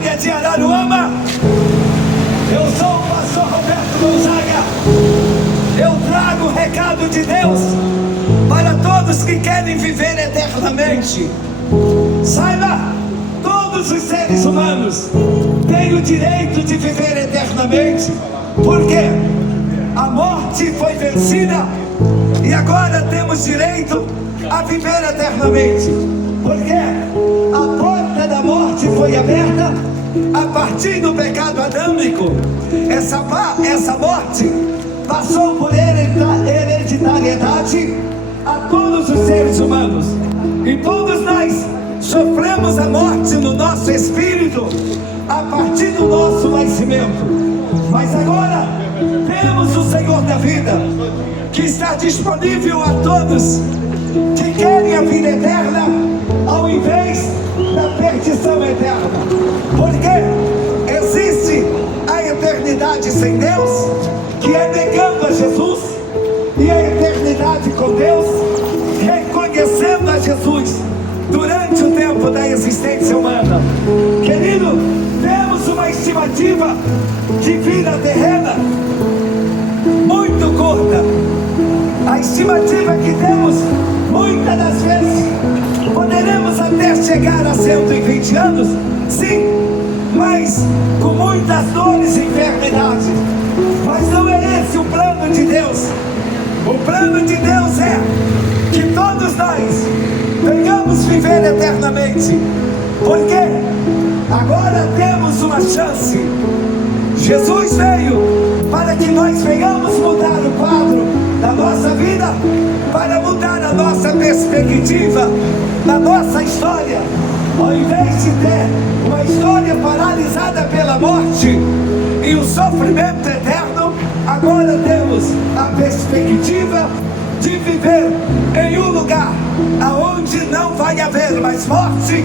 área de Araruama. Eu sou o pastor Roberto Gonzaga. Eu trago o recado de Deus para todos que querem viver eternamente. Saiba, todos os seres humanos têm o direito de viver eternamente, porque a morte foi vencida e agora temos direito a viver eternamente, porque a porta da morte foi aberta a partir do pecado adâmico. Essa morte passou por hereditariedade a todos os seres humanos, e todos nós sofremos a morte no nosso espírito a partir do nosso nascimento. Mas agora temos o Senhor da vida, que está disponível a todos que querem a vida eterna ao invés da perdição eterna. Porque existe a eternidade sem Deus, que é negando a Jesus, e a eternidade com Deus, reconhecendo a Jesus durante o tempo da existência humana. Querido, temos uma estimativa de vida terrena muito curta. A estimativa que temos, muitas das vezes, poderemos até chegar a 120 anos, sim, mas com muitas dores e enfermidades. Mas não é esse o plano de Deus. O plano de Deus é que todos nós venhamos viver eternamente, porque agora temos uma chance. Jesus veio para que nós venhamos mudar o quadro da nossa vida, para mudar a nossa perspectiva, da nossa história. Ao invés de ter uma história paralisada pela morte e o sofrimento eterno, agora temos a perspectiva de viver em um lugar aonde não vai haver mais morte,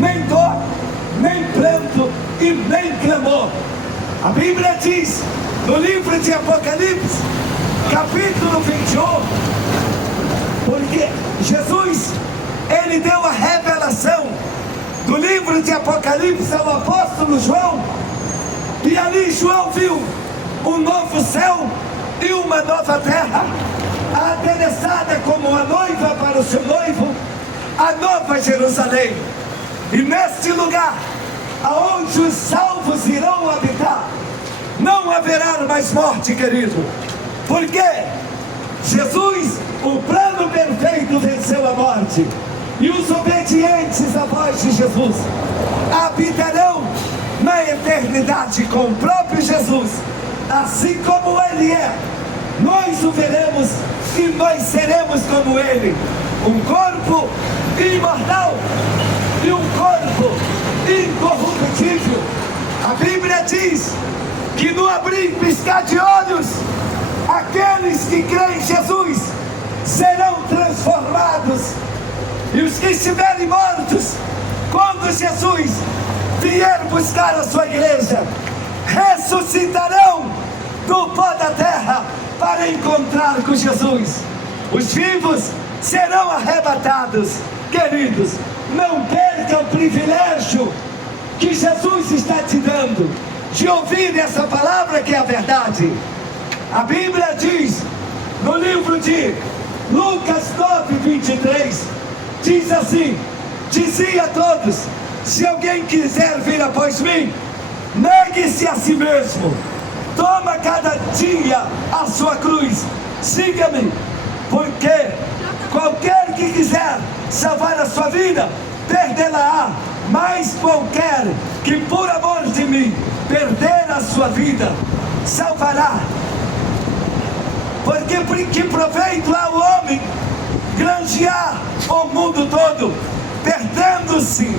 nem dor, nem pranto e nem clamor. A Bíblia diz no livro de Apocalipse, capítulo 21, porque Jesus, ele deu a revelação do livro de Apocalipse ao apóstolo João, e ali João viu um novo céu e uma nova terra, adereçada como uma noiva para o seu noivo, a nova Jerusalém. E neste lugar, aonde os salvos irão habitar, não haverá mais morte, querido, porque Jesus, o plano perfeito, venceu a morte, e os obedientes à voz de Jesus habitarão na eternidade com o próprio Jesus, assim como Ele é. Nós o veremos e nós seremos como Ele, um corpo imortal e um corpo incorruptível. A Bíblia diz que no abrir e piscar de olhos, aqueles que creem em Jesus serão transformados, e os que estiverem mortos, quando Jesus vier buscar a sua igreja, ressuscitarão do pó da terra para encontrar com Jesus. Os vivos serão arrebatados. Queridos, não perca o privilégio que Jesus está te dando de ouvir essa palavra, que é a verdade. A Bíblia diz no livro de Lucas 9:23, diz assim: dizia a todos: se alguém quiser vir após mim, negue-se a si mesmo, toma cada dia a sua cruz, siga-me, porque qualquer que quiser salvar a sua vida, perdê-la-á, mas qualquer que por amor de mim perder a sua vida, salvará. Porque que proveito há o homem granjear o mundo todo, perdendo-se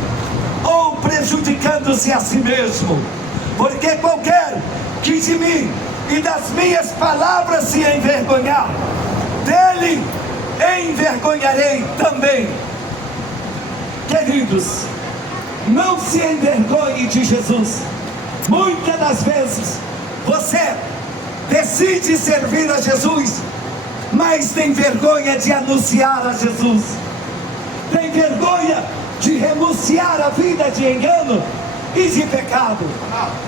ou prejudicando-se a si mesmo? Porque qualquer que de mim e das minhas palavras se envergonhar, dele envergonharei também. Queridos, não se envergonhe de Jesus. Muitas das vezes você decide servir a Jesus, mas tem vergonha de anunciar a Jesus, tem vergonha de renunciar à vida de engano e de pecado.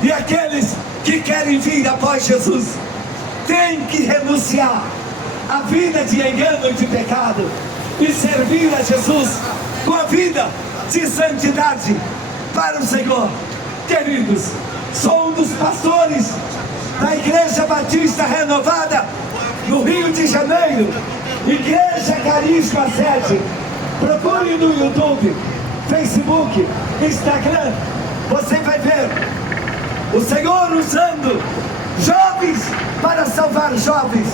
E aqueles que querem vir após Jesus têm que renunciar à vida de engano e de pecado e servir a Jesus com a vida de santidade para o Senhor. Queridos, sou um dos pastores da Igreja Batista Renovada no Rio de Janeiro, Igreja Carisma Sede. Procure no YouTube, Facebook, Instagram, você vai ver o Senhor usando jovens para salvar jovens,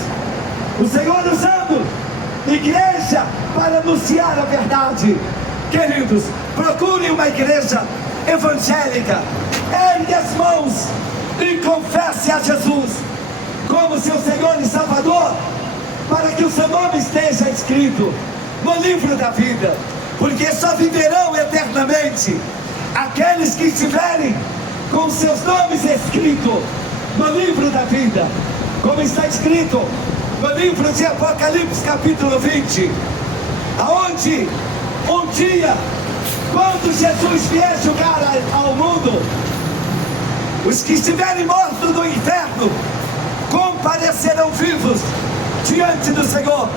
o Senhor usando igreja para anunciar a verdade. Queridos, procure uma igreja evangélica, ergue as mãos e confesse a Jesus como seu Senhor e Salvador, para que o seu nome esteja escrito no livro da vida, porque só viverão eternamente aqueles que estiverem com seus nomes escritos no livro da vida, como está escrito no livro de Apocalipse capítulo 20, aonde um dia, quando Jesus vier julgar ao mundo, os que estiverem mortos no inferno comparecerão vivos diante do Senhor.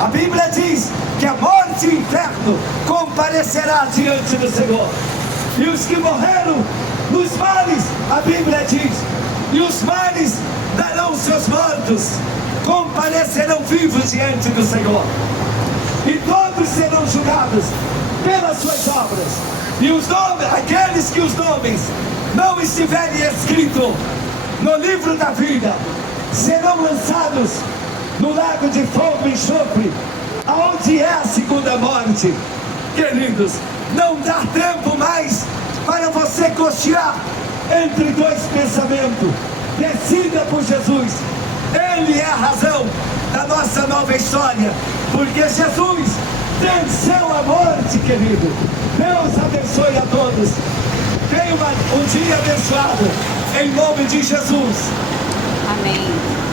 A Bíblia diz que a morte e o inferno comparecerá diante do Senhor. E os que morreram nos mares, a Bíblia diz, e os mares darão seus mortos, comparecerão vivos diante do Senhor. E todos serão julgados pelas suas obras. E os nomes, aqueles que os nomes não estiverem escritos no livro da vida, serão lançados no lago de fogo e enxofre, aonde é a segunda morte. Queridos, não dá tempo mais para você cochear entre dois pensamentos. Decida por Jesus. Ele é a razão da nossa nova história, porque Jesus venceu a morte, querido. Deus abençoe a todos. Tenha um dia abençoado, em nome de Jesus. Amém.